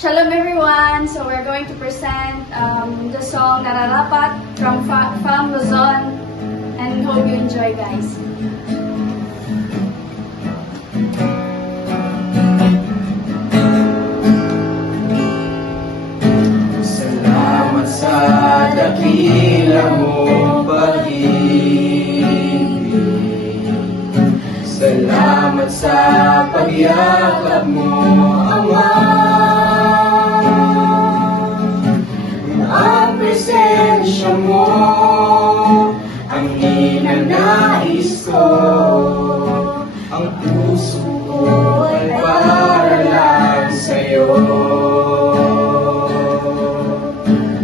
Shalom everyone! So we're going to present the song Nararapat from Luzon, and hope you enjoy, guys. Salamat sa dakila mong pag-ibig. Salamat sa pagyakap mo, Ama. Ang presensya mo, ang ninanais ko. Ang puso ko ay para lang sa'yo.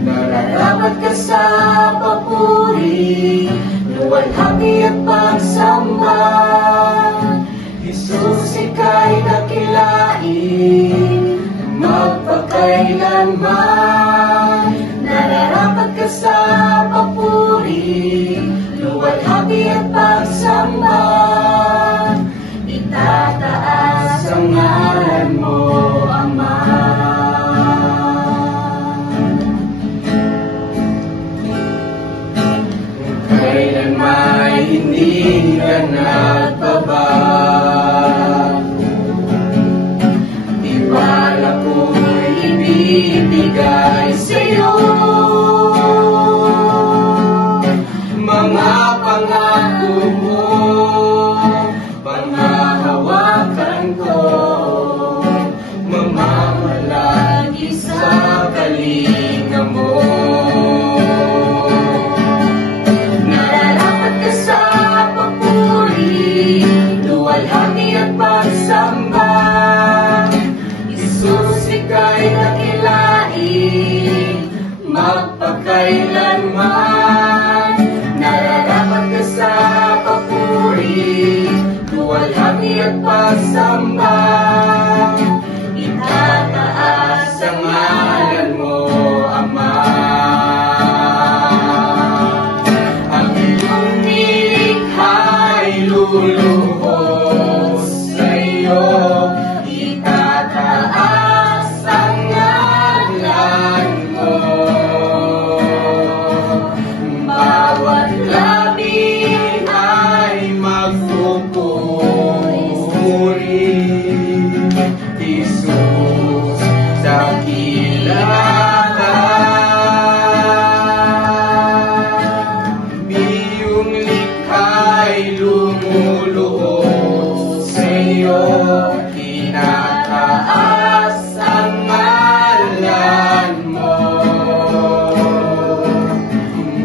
Nararapat ka sa papuri, luwalhati at pagsamba. Jesus, ika'y dakilain, magpakailanman. Nararapat ka sa papuri, luwalhati at pagsamba. Itataas ang ngalan mo, Ama. Kailanman hindi ka nagbabago. Tiwala ko'y ibibigay sa'yo. Mga pangako mo, panghahawakan ko. Mamamalagi sa kalinga mo. Nararapat ka sa papuri, luwalhati at pagsamba. Jesus, ika'y dakilain, magpakailanman. Nararapat ka sa papuri, luwalhati at pagsamba. Itataas ang ngalan mo, Ama. Ang iyong nilikha'y luluhod sa'yo. Itataas ang ngalan mo. Bawat labi ay magpupuri. Jesus, dakila ka. Iyong likha'y lumuluhod sa'yo. Tinataas ang ngalan mo.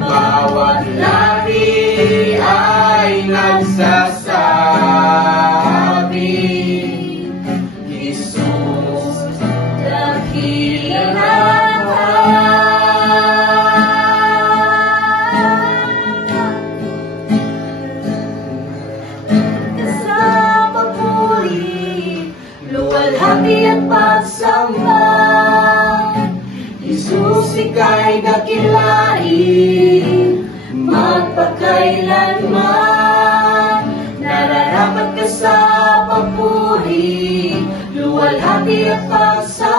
Bawat labi ay nagsasabi, Jesus, dakila ka. Sa papuri, luwalhati at pagsamba. Jesus, ika'y dakilain, magpakailanman. Nararapat ka sa papuri, luwalhati at pagsamba.